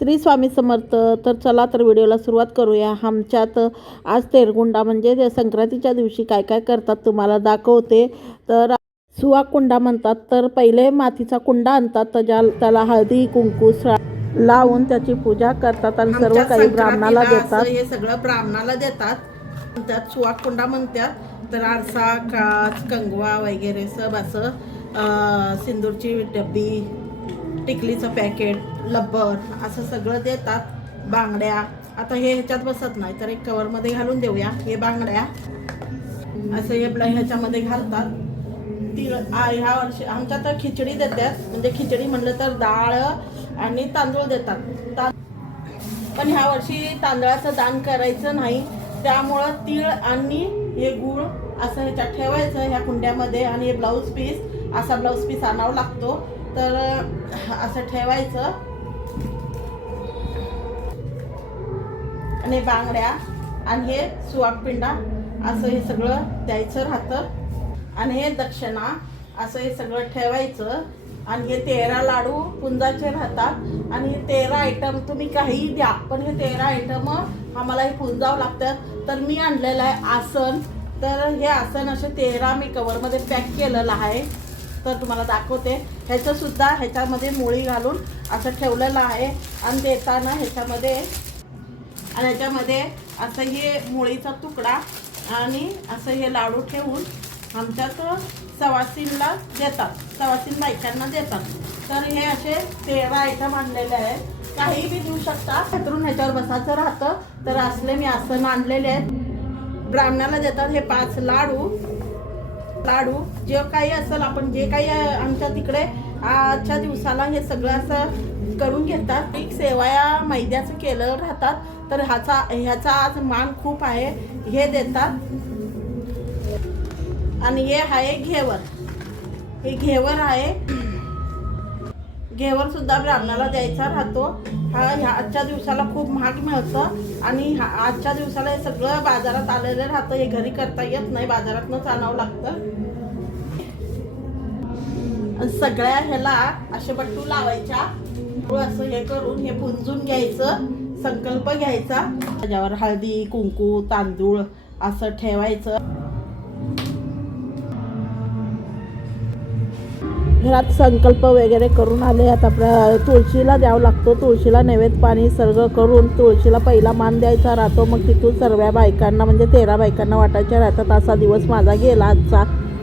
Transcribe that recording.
श्री स्वामी समर्थ. तर चला तर व्हिडिओला सुरुवात करूया. आमच्यात आज तेरगुंडा म्हणजे ते संक्रांतीच्या दिवशी काय काय करतात तुम्हाला दाखवते. तर सुवाकुंडा म्हणतात. तर पहिले मातीचा कुंडा आणतात, त्याला हळदी कुंकू लावून त्याची पूजा करतात आणि सर्व काही ब्राह्मणाला देतात. हे सगळं ब्राह्मणाला देतात. त्यात सुवाकुंडा म्हणतात. तर आरसा काच कंगवा वगैरे सब असं सिंदूरची डब्बी टिकलीचं पॅकेट लब्बर असं सगळं देतात. बांगड्या आता हे ह्याच्यात बसत नाही तर एक कवरमध्ये घालून देऊया. हे बांगड्या असं हे ह्याच्यामध्ये घालतात. ह्या वर्षी आमच्या तर खिचडी देतात. म्हणजे खिचडी म्हणलं तर डाळ आणि तांदूळ देतात. पण ह्या वर्षी तांदळाचं दान करायचं नाही, त्यामुळं तीळ आणि हे गूळ असं ह्याच्यात ठेवायचं ह्या कुंड्यामध्ये. आणि हे ब्लाऊज पीस असा ब्लाऊज पीस आणावा लागतो. तर असं ठेवायचं. आणि बांगड्या आणि हे सुवाकपिंडा असं हे सगळं द्यायचं राहतं. आणि हे दक्षिणा असं हे सगळं ठेवायचं. आणि हे 13 लाडू पुंजाचे राहतात. आणि हे 13 आयटम तुम्ही काहीही द्या, पण हे 13 आयटम आम्हाला हे पुंजावं लागतं. तर मी आणलेलं आहे आसन. तर हे आसन असे 13 मी कवरमध्ये पॅक केलेलं आहे. तर तुम्हाला दाखवते. ह्याचं सुद्धा ह्याच्यामध्ये मुळी घालून असं ठेवलेलं आहे. आणि देताना ह्याच्यामध्ये आणि ह्याच्यामध्ये असं हे मुळीचा तुकडा आणि असं हे लाडू ठेवून आमच्यात सवासींना देतात. सवासीन बायकांना देतात. तर हे असे 13 आयटम आणलेले आहेत. काही बी देऊ शकता. हातरून ह्याच्यावर बसायचं राहतं. तर असले मी आसन आणलेले आहेत. ब्राह्मणाला देतात हे 5 लाडू जे काही असेल आपण जे काही आमच्या तिकडे आजच्या दिवसाला हे सगळं असं करून घेतात. एक सेवया मैद्याचं केलं राहतात. तर ह्याचा आज मान खूप आहे. हे देतात. आणि हे आहे घेवर. हे घेवर आहे. घेवर सुद्धा ब्राह्मणाला द्यायचा राहतो. ह्या आजच्या दिवसाला खूप महाग मिळतं. आणि आजच्या दिवसाला हे सगळं बाजारात आलेलं राहतं. हे घरी करता येत नाही, बाजारातनंच आणावं लागतं. सगळ्या ह्याला असे बट्टू लावायच्या. असं हे करून हे पुंजून घ्यायचं. संकल्प घ्यायचा. त्याच्यावर हळदी कुंकू तांदूळ असं ठेवायचं. घरात संकल्प वगैरे करून आले. आता तुळशीला द्यावं लागतो. तुळशीला नैवेद्य पाणी सर्व करून तुळशीला पहिला मान द्यायचा राहतो. मग तिथून सर्व बायकांना म्हणजे 13 बायकांना वाटायच्या राहतात. असा दिवस माझा गेला आजचा.